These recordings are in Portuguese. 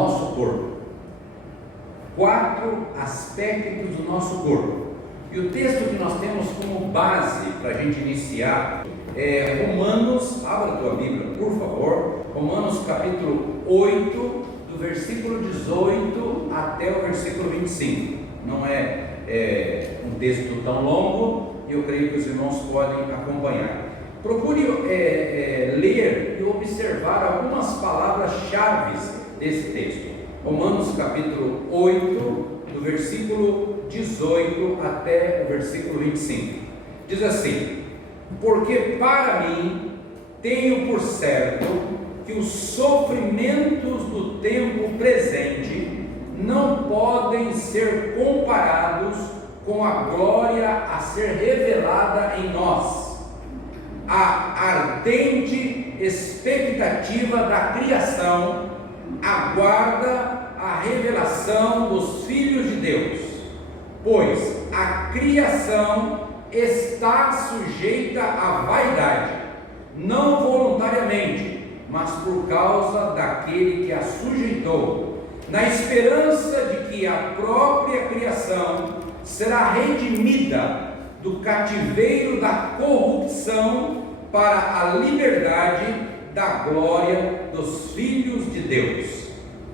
nosso corpo. 4 aspectos do nosso corpo. E o texto que nós temos como base para a gente iniciar é Romanos, abra a tua Bíblia, por favor, Romanos capítulo 8, do versículo 18 até o versículo 25. Não é um texto tão longo, e eu creio que os irmãos podem acompanhar. Procure ler e observar algumas palavras-chave desse texto. Romanos capítulo 8, do versículo 18 até o versículo 25. Diz assim: porque para mim tenho por certo que os sofrimentos do tempo presente não podem ser comparados com a glória a ser revelada em nós. A ardente expectativa da criação aguarda a revelação dos filhos de Deus, pois a criação está sujeita à vaidade, não voluntariamente, mas por causa daquele que a sujeitou, na esperança de que a própria criação será redimida do cativeiro da corrupção para a liberdade da glória dos filhos de Deus.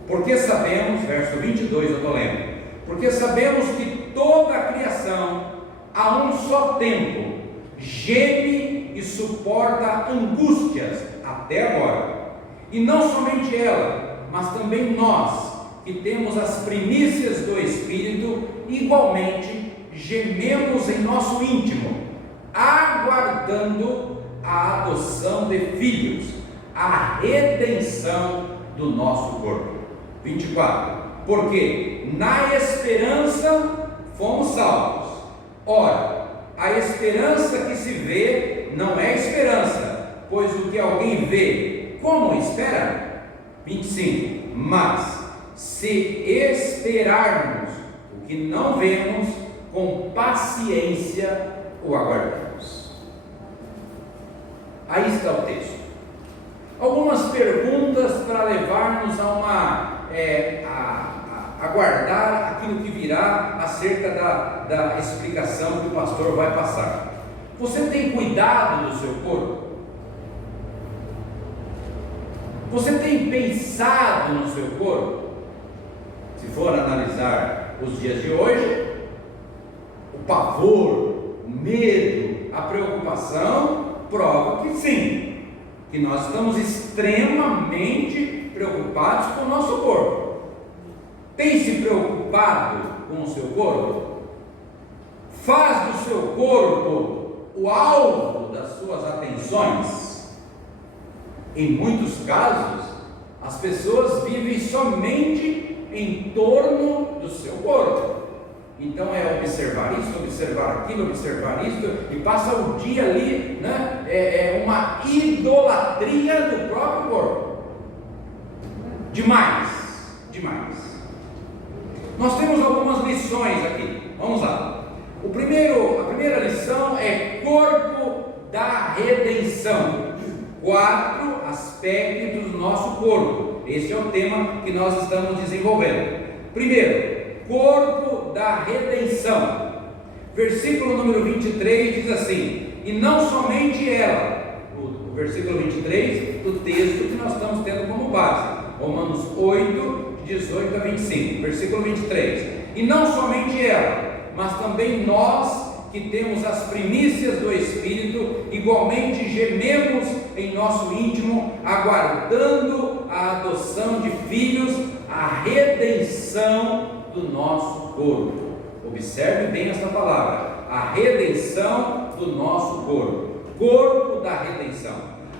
Porque sabemos, verso 22 eu estou lendo, porque sabemos que toda a criação a um só tempo geme e suporta angústias até agora. E não somente ela, mas também nós, que temos as primícias do Espírito, igualmente gememos em nosso íntimo, aguardando a adoção de filhos, a redenção do nosso corpo. 24. Porque na esperança fomos salvos. Ora, a esperança que se vê não é esperança, pois o que alguém vê, como espera? 25. Mas se esperarmos o que não vemos, com paciência o aguardamos. Aí está o texto. Algumas perguntas para levar-nos a aguardar aquilo que virá acerca da explicação que o pastor vai passar. Você tem cuidado do seu corpo? Você tem pensado no seu corpo? Se for analisar os dias de hoje, o pavor, o medo, a preocupação prova que sim, que nós estamos extremamente preocupados com o nosso corpo. Tem se preocupado com o seu corpo? Faz do seu corpo o alvo das suas atenções? Em muitos casos, as pessoas vivem somente em torno do seu corpo. Então é observar isso, observar aquilo, observar isso, e passa o dia ali, né? É uma idolatria do próprio corpo. Demais. Nós temos algumas lições aqui. Vamos lá. A primeira lição é corpo da redenção. 4 aspectos do nosso corpo. Esse é o tema que nós estamos desenvolvendo. Primeiro, corpo da redenção. Versículo número 23 diz assim: e não somente ela. O versículo 23 do texto que nós estamos tendo como base, Romanos 8, 18 a 25, versículo 23. E não somente ela, mas também nós, que temos as primícias do Espírito, igualmente gememos em nosso íntimo, aguardando a adoção de filhos, a redenção do nosso corpo. Observe bem esta palavra: a redenção do nosso corpo. Corpo da redenção.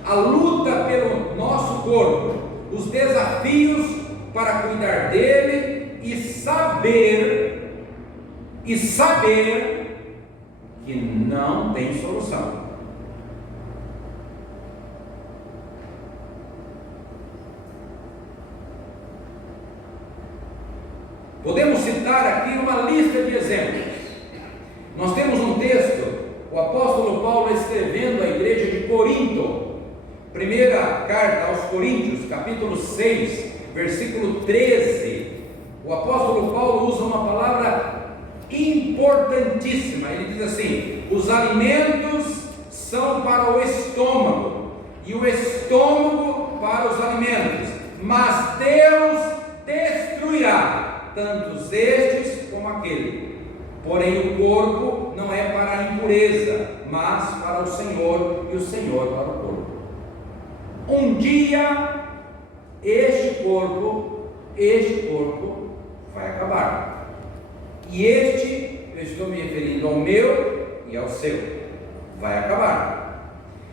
A luta pelo nosso corpo, os desafios para cuidar dele e saber que não tem solução. Podemos citar aqui uma lista de exemplos. Nós temos um texto, o apóstolo Paulo escrevendo à igreja de Corinto, primeira carta aos Coríntios, capítulo 6, versículo 13, o apóstolo Paulo usa uma palavra importantíssima. Ele diz assim: os alimentos são para o estômago, e o estômago para os alimentos, mas Deus destruirá tantos estes como aquele. Porém o corpo não é para a impureza, mas para o Senhor, e o Senhor para o corpo. Um dia este corpo vai acabar. E este, eu estou me referindo ao meu e ao seu, vai acabar.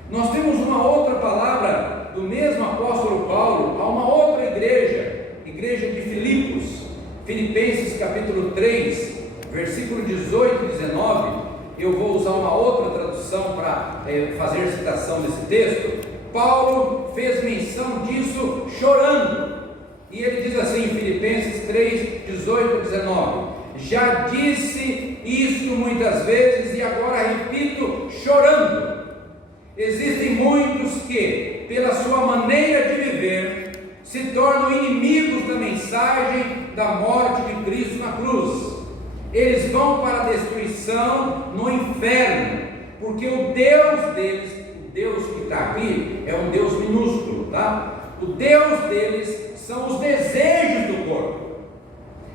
Nós temos uma outra palavra do mesmo apóstolo Paulo a uma outra igreja de Filipos, Filipenses capítulo 3, versículo 18 e 19. Eu vou usar uma outra tradução para fazer citação desse texto. Paulo fez menção disso chorando, e ele diz assim em Filipenses 3, 18 e 19: já disse isto muitas vezes e agora repito chorando. Existem muitos que, pela sua maneira de viver, se tornam inimigos da mensagem da morte de Cristo na cruz. Eles vão para a destruição no inferno, porque o Deus deles, o Deus que está aqui, é um Deus minúsculo, tá? O Deus deles são os desejos do corpo.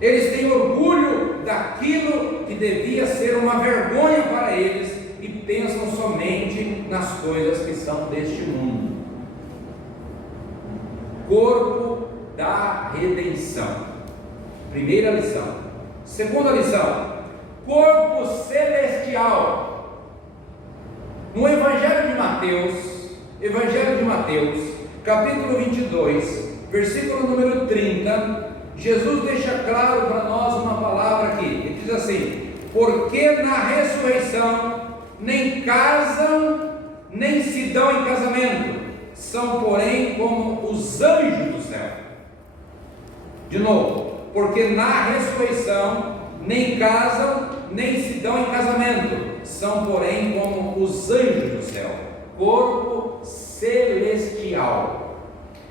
Eles têm orgulho daquilo que devia ser uma vergonha para eles e pensam somente nas coisas que são deste mundo. Corpo da redenção. Primeira lição. Segunda lição: corpo celestial. No Evangelho de Mateus, capítulo 22, versículo número 30, Jesus deixa claro para nós uma palavra aqui. Ele diz assim: porque na ressurreição nem casam, nem se dão em casamento, são porém como os anjos do céu. De novo: porque na ressurreição nem casam, nem se dão em casamento, são porém como os anjos do céu. Corpo celestial.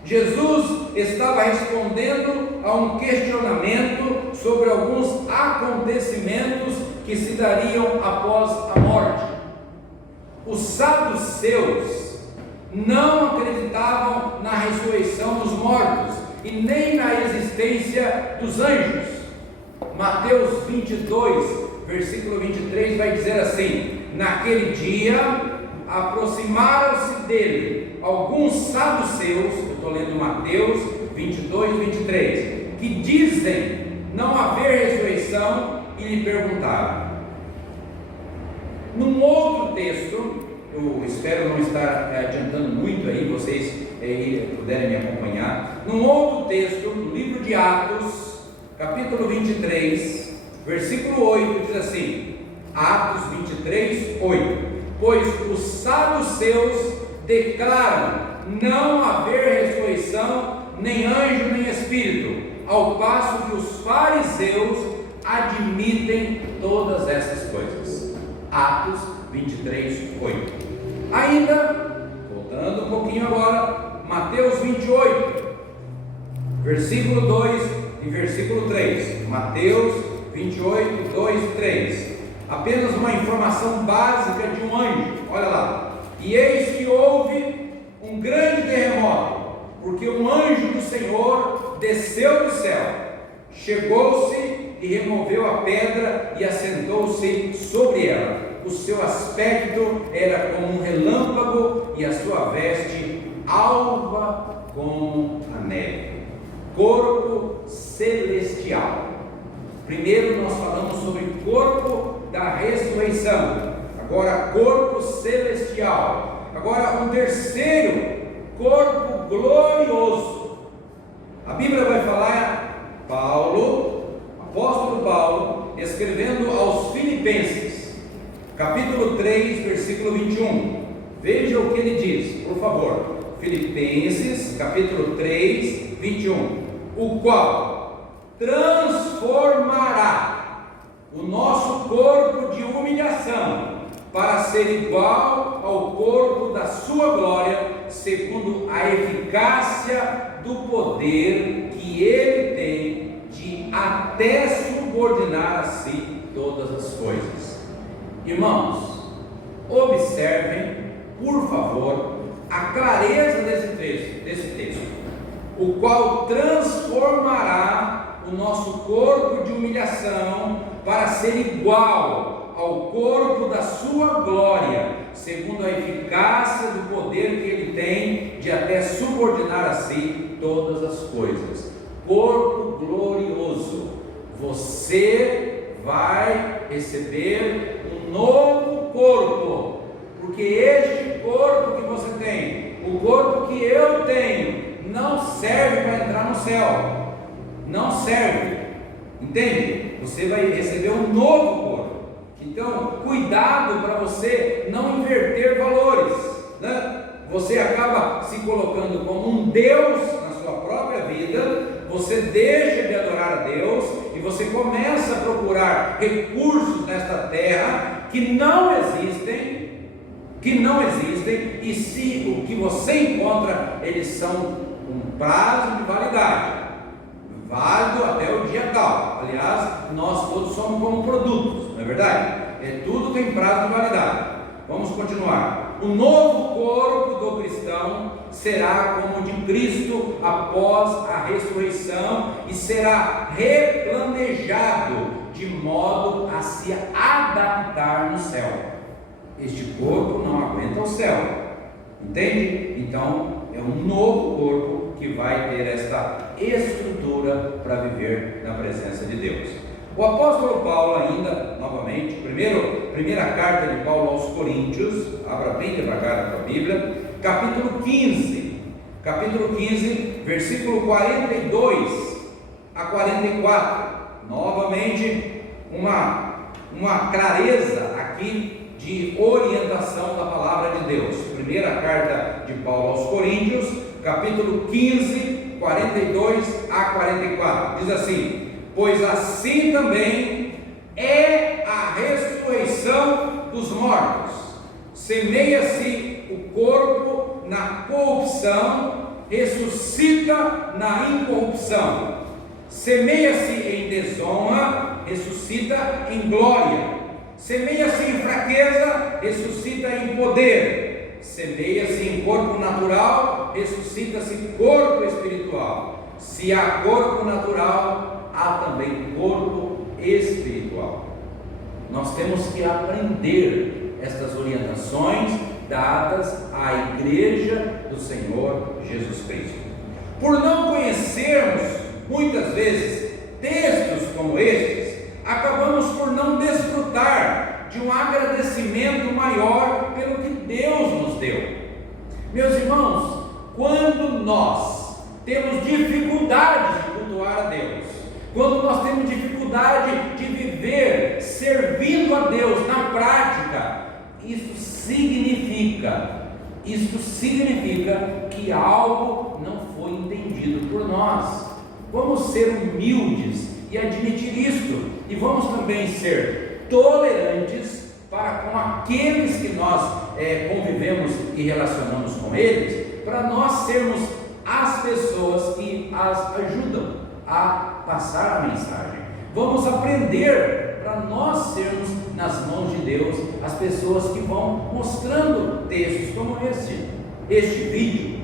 Jesus estava respondendo a um questionamento sobre alguns acontecimentos que se dariam após a morte. Os saduceus não acreditavam na ressurreição dos mortos e nem na existência dos anjos. Mateus 22, versículo 23 vai dizer assim: naquele dia aproximaram-se dele alguns saduceus, eu estou lendo Mateus 22, 23, que dizem não haver ressurreição, e lhe perguntaram. Num outro texto, eu espero não estar adiantando muito aí, vocês puderem me acompanhar. Num outro texto, no livro de Atos, capítulo 23, versículo 8, diz assim: Atos 23, 8: pois os saduceus declaram não haver ressurreição, nem anjo, nem espírito, ao passo que os fariseus admitem todas essas coisas. Atos 23, 8. Ainda, voltando um pouquinho agora, Mateus 28, versículo 2 e versículo 3. Mateus 28, 2 e 3. Apenas uma informação básica de um anjo. Olha lá: e eis que houve um grande terremoto, porque um anjo do Senhor desceu do céu, chegou-se e removeu a pedra e assentou-se sobre ela. O seu aspecto era como um relâmpago e a sua veste alva como a neve. Corpo celestial. Primeiro nós falamos sobre corpo da ressurreição, agora corpo celestial, agora um terceiro, corpo glorioso. A Bíblia vai falar, apóstolo Paulo, escrevendo aos Filipenses, capítulo 3, versículo 21, veja o que ele diz, por favor. Filipenses, capítulo 3, 21, o qual transformará o nosso corpo de humilhação para ser igual ao corpo da sua glória, segundo a eficácia do poder que que ele tem de até subordinar a si todas as coisas. Irmãos, observem, por favor, a clareza desse texto, o qual transformará o nosso corpo de humilhação para ser igual ao corpo da sua glória, segundo a eficácia do poder que ele tem de até subordinar a si todas as coisas. Corpo glorioso. Você vai receber um novo corpo, porque este corpo que você tem, o corpo que eu tenho, não serve para entrar no céu. Não serve. Entende? Você vai receber um novo corpo. Então, cuidado para você não inverter valores, né? Você acaba se colocando como um Deus na sua própria vida, você deixa de adorar a Deus e você começa a procurar recursos nesta terra que não existem, e se o que você encontra, eles são um prazo de validade, válido até o dia tal. Aliás, nós todos somos como produtos, não é verdade? Tudo tem prazo de validade. Vamos continuar. O novo corpo do cristão será como o de Cristo após a ressurreição e será replanejado de modo a se adaptar no céu. Este corpo não aguenta o céu, entende? Então é um novo corpo que vai ter esta estrutura para viver na presença de Deus. O apóstolo Paulo ainda, novamente, primeira carta de Paulo aos Coríntios, abra bem devagar a tua Bíblia, capítulo 15, versículo 42 a 44, novamente uma clareza aqui de orientação da palavra de Deus. Primeira carta de Paulo aos Coríntios, capítulo 15, 42 a 44, diz assim: pois assim também é a ressurreição dos mortos. Semeia-se o corpo na corrupção, ressuscita na incorrupção. Semeia-se em desonra, ressuscita em glória. Semeia-se em fraqueza, ressuscita em poder. Semeia-se em corpo natural, ressuscita-se corpo espiritual. Se há corpo natural, há também corpo espiritual. Nós temos que aprender estas orientações dadas à igreja do Senhor Jesus Cristo. Por não conhecermos muitas vezes textos como estes, acabamos por não desfrutar de um agradecimento maior pelo que Deus nos deu. Meus irmãos, quando nós temos dificuldade de cultuar a Deus, quando nós temos dificuldade de viver servindo a Deus na prática, isso significa que algo não foi entendido por nós. Vamos ser humildes e admitir isto, e vamos também ser tolerantes para com aqueles que nós convivemos e relacionamos com eles, para nós sermos as pessoas que as ajudam a passar a mensagem. Vamos aprender para nós sermos nas mãos de Deus as pessoas que vão mostrando textos como este vídeo,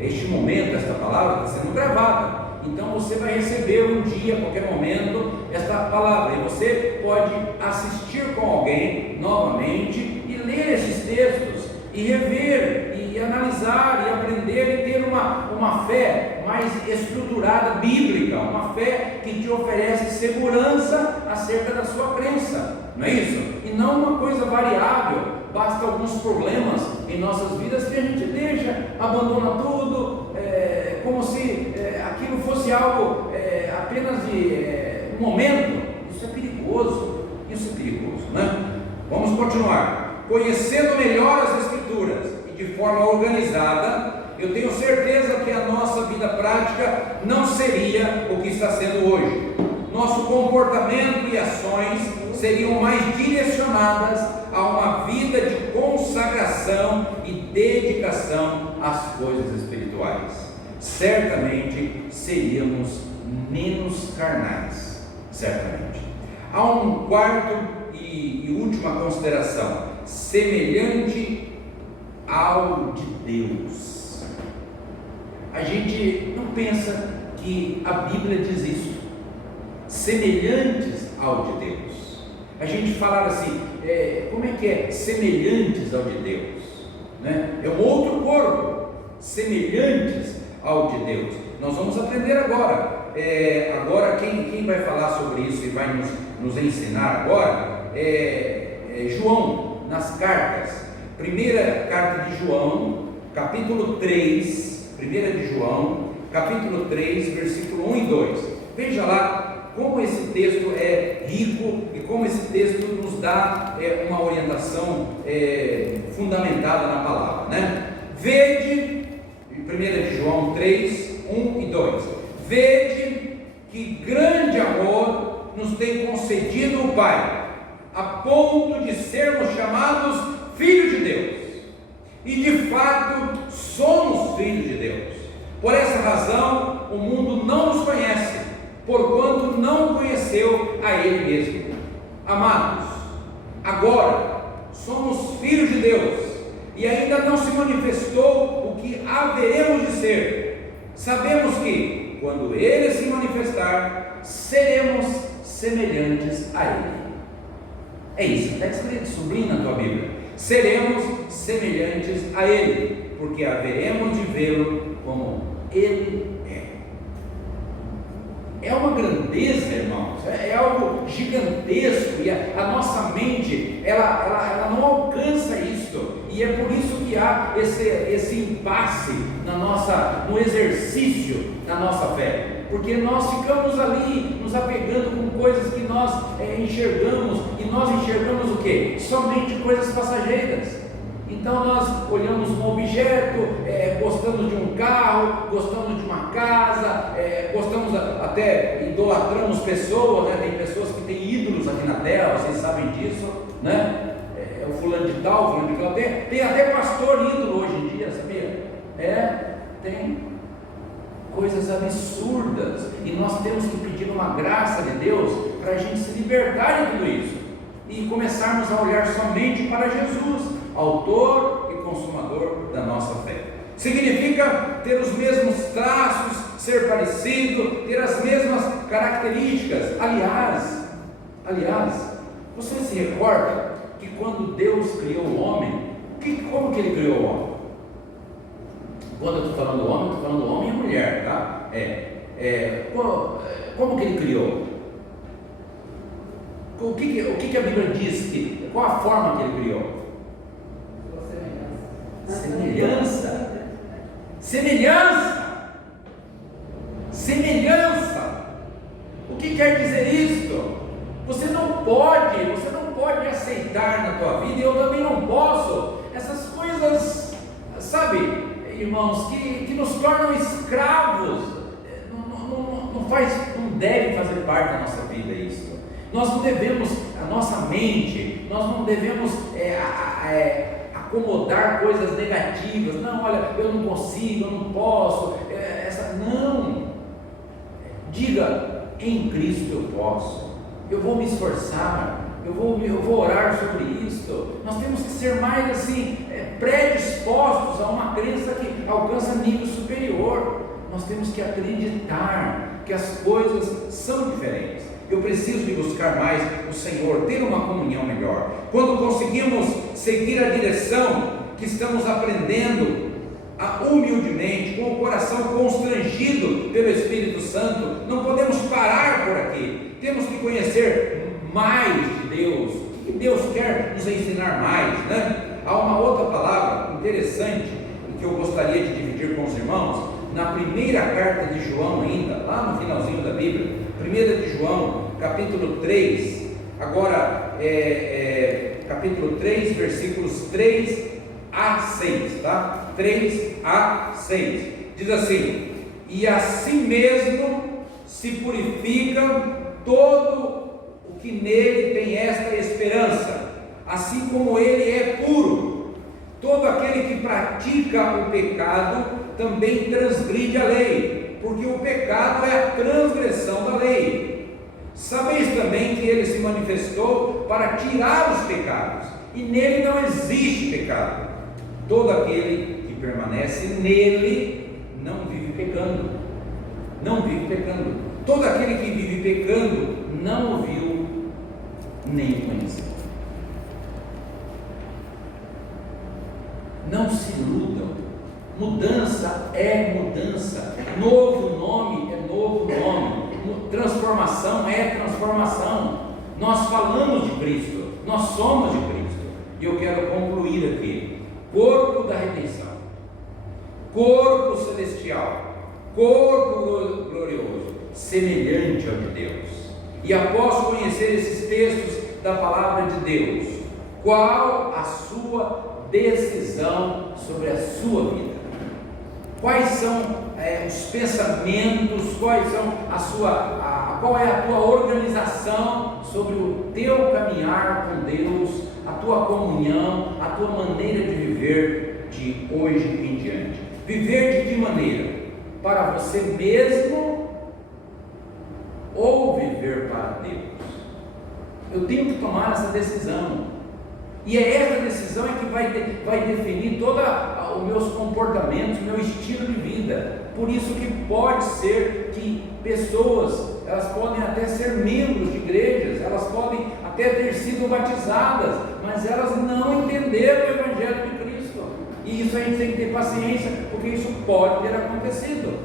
este momento, esta palavra está sendo gravada. Então você vai receber um dia, a qualquer momento, esta palavra, e você pode assistir com alguém novamente e ler esses textos e rever e analisar e aprender e ter uma fé mais estruturada, bíblica, uma fé que te oferece segurança acerca da sua crença, não é isso? E não uma coisa variável, basta alguns problemas em nossas vidas que a gente deixa, abandona tudo, como se aquilo fosse algo apenas de um momento. Isso é perigoso, né? Vamos continuar. Conhecendo melhor as Escrituras e de forma organizada, eu tenho certeza que a nossa vida prática não seria o que está sendo hoje. Nosso comportamento e ações seriam mais direcionadas a uma vida de consagração e dedicação às coisas espirituais. certamente seríamos menos carnais, certamente. Há um quarto e última consideração, semelhante ao de Deus. A gente não pensa que a Bíblia diz isso, semelhantes ao de Deus. A gente fala assim, como é que é? Semelhantes ao de Deus, né? É um outro corpo, semelhantes ao de Deus. Nós vamos aprender agora. Agora quem vai falar sobre isso e vai nos ensinar agora é João, nas cartas. Primeira carta de João, capítulo 3, primeira de João, capítulo 3, versículo 1 e 2. Veja lá como esse texto é rico e como esse texto nos dá uma orientação fundamentada na palavra, né? Vede, 1 de João 3, 1 e 2. Vede que grande amor nos tem concedido o Pai, a ponto de sermos chamados filhos de Deus. E de fato somos filhos de Deus. Por essa razão o mundo não nos conhece, porquanto não conheceu a Ele mesmo. Amados, agora somos filhos de Deus, e ainda não se manifestou o que haveremos de ser. Sabemos que, quando Ele se manifestar, seremos semelhantes a Ele. É isso, até que subir na tua Bíblia. Seremos semelhantes a Ele, porque haveremos de vê-lo como Ele é. É uma grandeza, irmãos, é algo gigantesco, e a nossa mente, ela não alcança isso, e é por isso que há esse impasse no exercício da nossa fé, porque nós ficamos ali nos apegando com coisas que nós enxergamos, e nós enxergamos o quê? Somente coisas passageiras. Então nós olhamos um objeto, gostamos de um carro, gostamos de uma casa, idolatramos pessoas, né? Tem pessoas que têm ídolos aqui na terra, vocês sabem disso, né? O fulano de tal, fulano de tal, tem até pastor ídolo hoje em dia, sabia? Tem coisas absurdas, e nós temos que pedir uma graça de Deus para a gente se libertar de tudo isso e começarmos a olhar somente para Jesus, autor e consumador da nossa fé. Significa ter os mesmos traços, ser parecido, ter as mesmas características. Aliás, você se recorda que quando Deus criou o homem, como que Ele criou o homem? Quando eu estou falando homem, eu estou falando homem e mulher, tá? Como que Ele criou? O que a Bíblia diz? Qual a forma que Ele criou? Semelhança. O que quer dizer isto? Você não pode aceitar na tua vida, e eu também não posso, essas coisas, sabe, irmãos, que nos tornam escravos. Não deve fazer parte da nossa vida isso. Nós não devemos, a nossa mente, nós não devemos acomodar coisas negativas. Não, olha, eu não consigo, eu não posso, não. Diga, em Cristo eu posso, eu vou me esforçar, eu vou orar sobre isso. Nós temos que ser mais assim, predispostos a uma crença que alcança nível superior. Nós temos que acreditar que as coisas são diferentes. Eu preciso de buscar mais o Senhor, ter uma comunhão melhor. Quando conseguimos seguir a direção que estamos aprendendo, humildemente, com o coração constrangido pelo Espírito Santo, não podemos parar por aqui. Temos que conhecer mais de Deus. O que Deus quer nos ensinar mais, né? Há uma outra palavra interessante que eu gostaria de dividir com os irmãos, na primeira carta de João ainda, lá no finalzinho da Bíblia, 1 de João, capítulo 3, agora capítulo 3, versículos 3 a 6, tá? 3 a 6, diz assim: e assim mesmo se purifica todo o que nele tem esta esperança, assim como ele é puro. Todo aquele que pratica o pecado também transgride a lei, porque o pecado é a transgressão da lei. Sabeis também que ele se manifestou para tirar os pecados, e nele não existe pecado. Todo aquele que permanece nele não vive pecando. Não vive pecando. Todo aquele que vive pecando não o viu nem o conheceu. Não se iludam. Mudança é mudança. Novo nome é novo nome. Transformação é transformação. Nós falamos de Cristo, nós somos de Cristo. E eu quero concluir aqui: corpo da redenção, corpo celestial, corpo glorioso, semelhante ao de Deus. E após conhecer esses textos da palavra de Deus, qual a sua decisão sobre a sua vida? Quais são os pensamentos, qual é a tua organização sobre o teu caminhar com Deus, a tua comunhão, a tua maneira de viver de hoje em diante? Viver de que maneira? Para você mesmo ou viver para Deus? Eu tenho que tomar essa decisão. E é essa decisão que vai definir todos os meus comportamentos, meu estilo de vida. Por isso que pode ser que pessoas, elas podem até ser membros de igrejas, elas podem até ter sido batizadas, mas elas não entenderam o Evangelho de Cristo. E isso a gente tem que ter paciência, porque isso pode ter acontecido.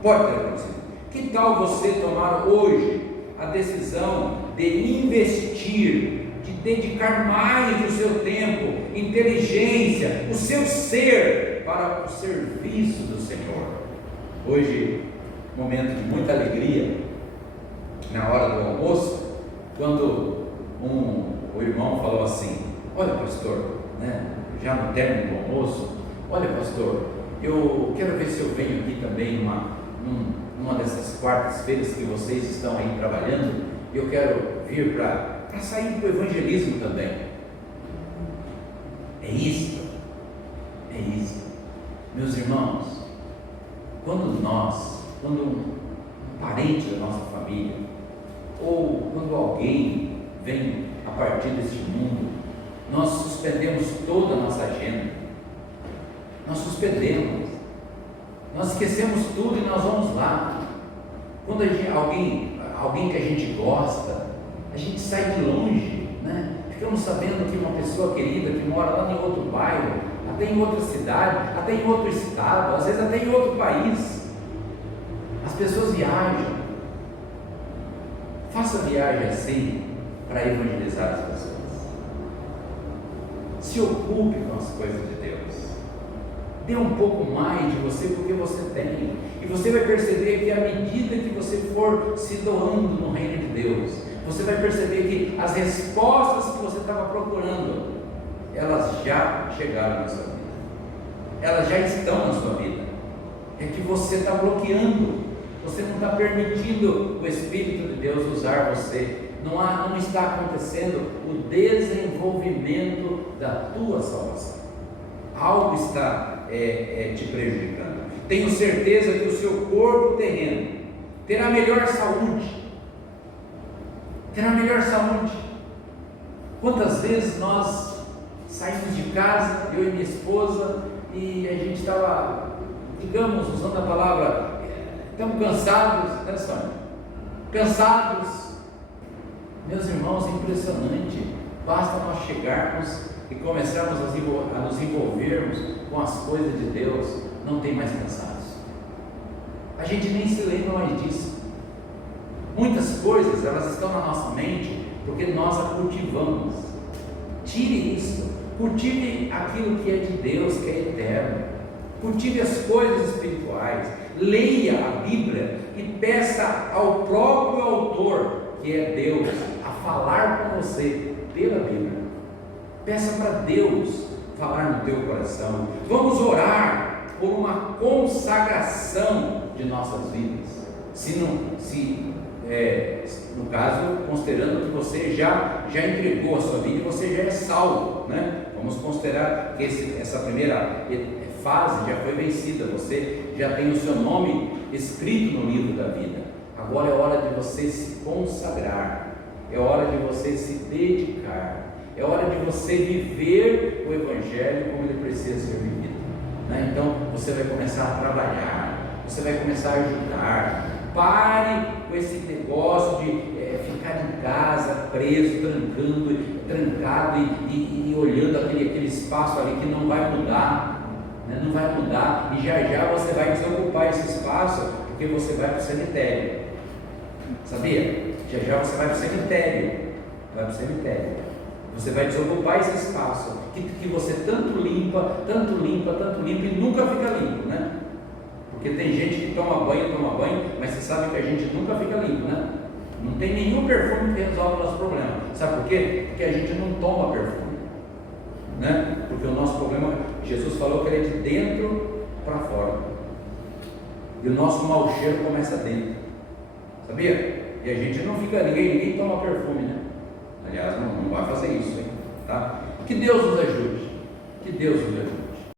Pode ter acontecido. Que tal você tomar hoje a decisão de investir, de dedicar mais do seu tempo, inteligência, o seu ser para o serviço do Senhor? Hoje, momento de muita alegria, na hora do almoço, quando o irmão falou assim: olha, pastor, já no término do almoço, olha, pastor, eu quero ver se eu venho aqui também numa dessas quartas-feiras que vocês estão aí trabalhando, eu quero vir para sair para o evangelismo também. É isso, meus irmãos. Quando um parente da nossa família, ou quando alguém vem a partir deste mundo, nós suspendemos toda a nossa agenda, nós esquecemos tudo e nós vamos lá. Quando alguém que a gente gosta, a gente sai de longe, ficamos sabendo que uma pessoa querida que mora lá em outro bairro, até em outra cidade, até em outro estado, às vezes até em outro país. As pessoas viajam. Faça viagem assim para evangelizar as pessoas. Se ocupe com as coisas de Deus. Dê um pouco mais de você, porque você tem. E você vai perceber que à medida que você for se doando no reino de Deus, você vai perceber que as respostas que você estava procurando, elas já chegaram na sua vida. Elas já estão na sua vida. É que você está bloqueando. Você não está permitindo o Espírito de Deus usar você. Não está acontecendo o desenvolvimento da tua salvação. Algo está te prejudicando. Tenho certeza que o seu corpo terreno terá melhor saúde. Quantas vezes nós saímos de casa, eu e minha esposa, e a gente estava, digamos, usando a palavra, estamos cansados, Sônia? Cansados. Meus irmãos, é impressionante. Basta nós chegarmos e começarmos a nos envolvermos com as coisas de Deus, não tem mais cansaço. A gente nem se lembra mais disso. Muitas coisas, elas estão na nossa mente porque nós a cultivamos. Tire isso. Cultive aquilo que é de Deus, que é eterno. Cultive as coisas espirituais. Leia a Bíblia e peça ao próprio autor, que é Deus, a falar com você pela Bíblia. Peça para Deus falar no teu coração. Vamos orar por uma consagração de nossas vidas. No caso, considerando que você já entregou a sua vida e você já é salvo, Vamos considerar que essa primeira fase já foi vencida, você já tem o seu nome escrito no livro da vida. Agora é hora de você se consagrar, é hora de você se dedicar, é hora de você viver o Evangelho como ele precisa ser vivido, né? Então você vai começar a trabalhar, você vai começar a ajudar. Pare com esse negócio de ficar em casa, preso, trancado e olhando aquele espaço ali que não vai mudar, né? Não vai mudar, e já você vai desocupar esse espaço, porque você vai para o cemitério, sabia? Já você vai para o cemitério, você vai desocupar esse espaço que você tanto limpa e nunca fica limpo, né? Porque tem gente que toma banho, mas você sabe que a gente nunca fica limpo, né? Não tem nenhum perfume que resolve o nosso problema. Sabe por quê? Porque a gente não toma perfume, né? Porque o nosso problema, Jesus falou que ele é de dentro para fora, e o nosso mau cheiro começa dentro, sabia? E a gente não fica, ninguém toma perfume, né? Aliás, não vai fazer isso, hein? Tá? Que Deus nos ajude, que Deus nos ajude.